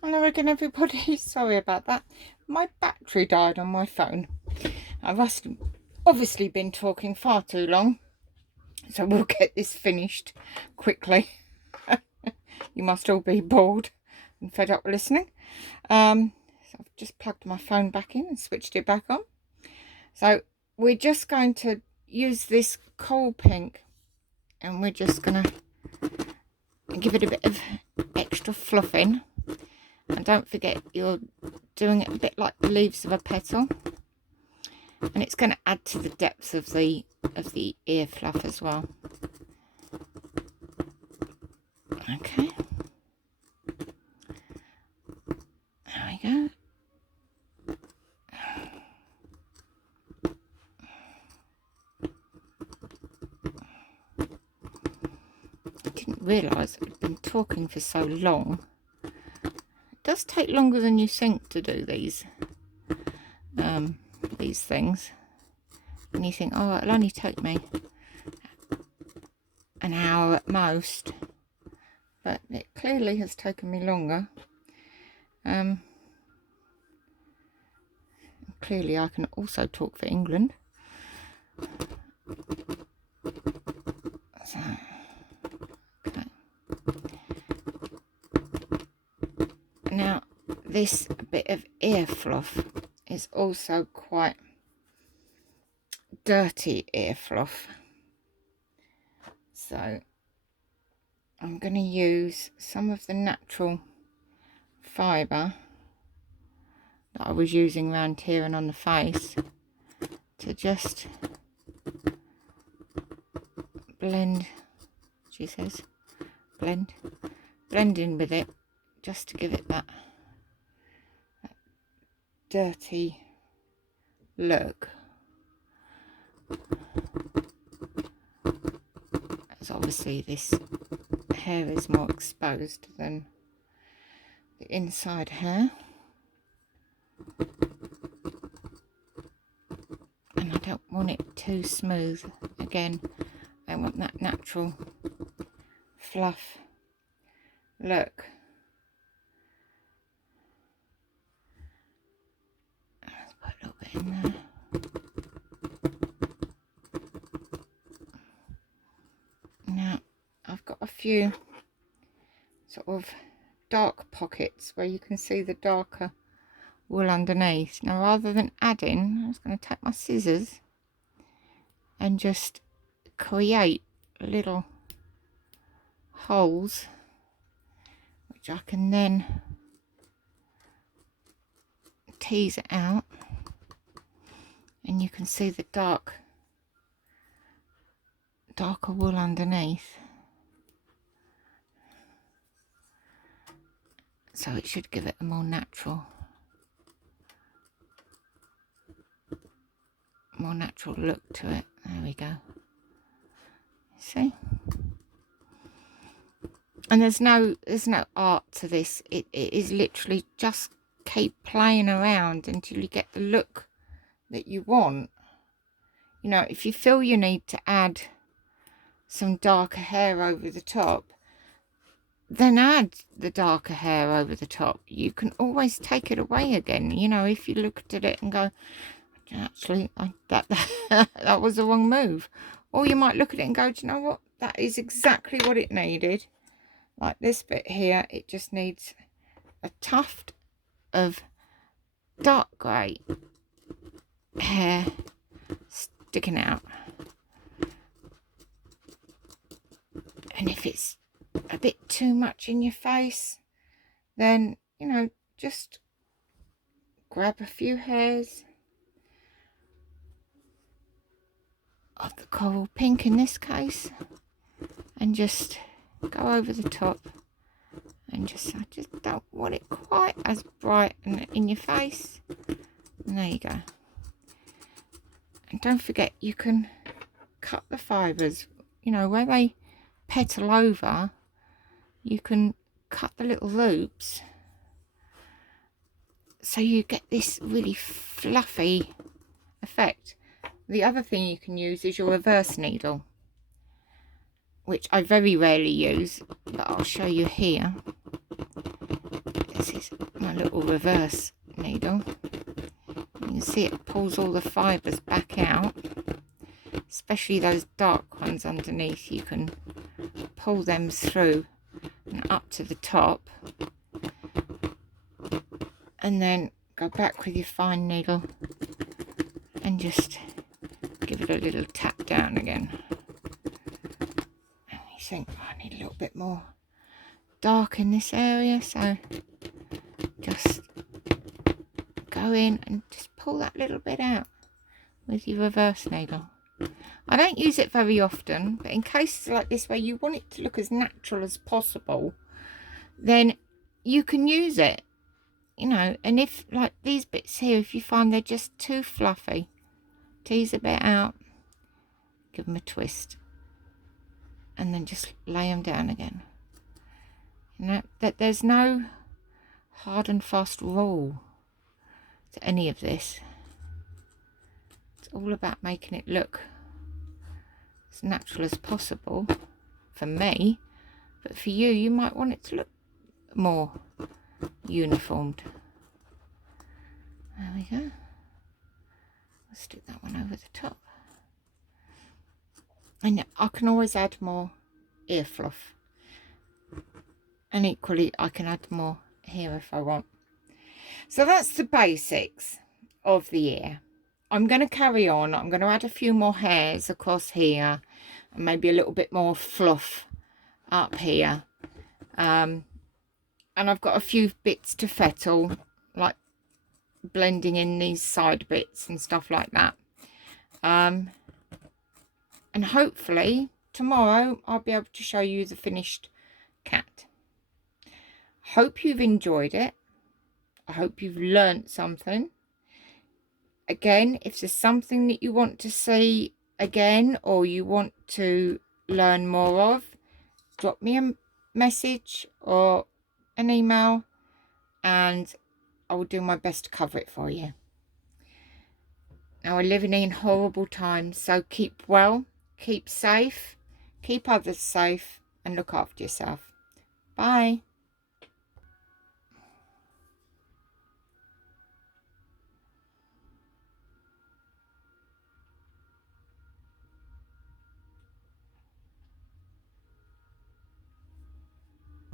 Hello again, everybody. Sorry about that. My battery died on my phone. I've obviously been talking far too long, so we'll get this finished quickly. You must all be bored and fed up listening. So I've just plugged my phone back in and switched it back on. So we're just going to use this coal pink, and we're just going to give it a bit of extra fluffing. And don't forget, you're doing it a bit like the leaves of a petal, and it's going to add to the depth of the ear fluff as well. Okay, there we go. I didn't realise I'd been talking for so long. It does take longer than you think to do these things, and you think, oh, it'll only take me an hour at most, but it clearly has taken me longer. Clearly I can also talk for England. So, okay. Now this bit of ear fluff is also quite dirty ear fluff, so I'm going to use some of the natural fibre that I was using around here and on the face to just blend, she says, blend in with it, just to give it that dirty look. As obviously this hair is more exposed than the inside hair, and I don't want it too smooth. Again, I want that natural fluff look. Let's put a little bit in there. Now I've got a few sort of dark pockets where you can see the darker wool underneath. Now, rather than adding, I'm just going to take my scissors and just create little holes, which I can then tease it out, and you can see the darker wool underneath. So it should give it a more natural look to it. There we go. See? And there's no art to this. It is literally just keep playing around until you get the look that you want. You know, if you feel you need to add some darker hair over the top, then add the darker hair over the top. You can always take it away again. You know, if you looked at it and go, actually, that was the wrong move. Or you might look at it and go, do you know what? That is exactly what it needed. Like this bit here, it just needs a tuft of dark grey hair sticking out. And if it's a bit too much in your face, then, you know, just grab a few hairs of the coral pink in this case and just go over the top, and I just don't want it quite as bright and in your face. And there you go. And don't forget, you can cut the fibres, you know, where they petal over, you can cut the little loops so you get this really fluffy effect. The other thing you can use is your reverse needle, which I very rarely use, but I'll show you here. This is my little reverse needle. You can see it pulls all the fibres back out, especially those dark ones underneath. You can pull them through and up to the top, and then go back with your fine needle and just give it a little tap down again. And you think, oh, I need a little bit more dark in this area, so just go in and just pull that little bit out with your reverse needle. I don't use it very often, but in cases like this where you want it to look as natural as possible, then you can use it, you know. And if, like these bits here, if you find they're just too fluffy, tease a bit out, give them a twist, and then just lay them down again. You know, that there's no hard and fast rule to any of this. It's all about making it look as natural as possible for me, but for you, you might want it to look more uniformed. There we go. Let's stick that one over the top. And I can always add more ear fluff, and equally I can add more here if I want. So that's the basics of the ear. I'm going to carry on. I'm going to add a few more hairs across here, and maybe a little bit more fluff up here. And I've got a few bits to fettle, like blending in these side bits and stuff like that. And hopefully tomorrow I'll be able to show you the finished cat. Hope you've enjoyed it. I hope you've learnt something. Again, if there's something that you want to see again, or you want to learn more of, drop me a message or an email, and I will do my best to cover it for you. Now, we're living in horrible times, so keep well, keep safe, keep others safe, and look after yourself. Bye.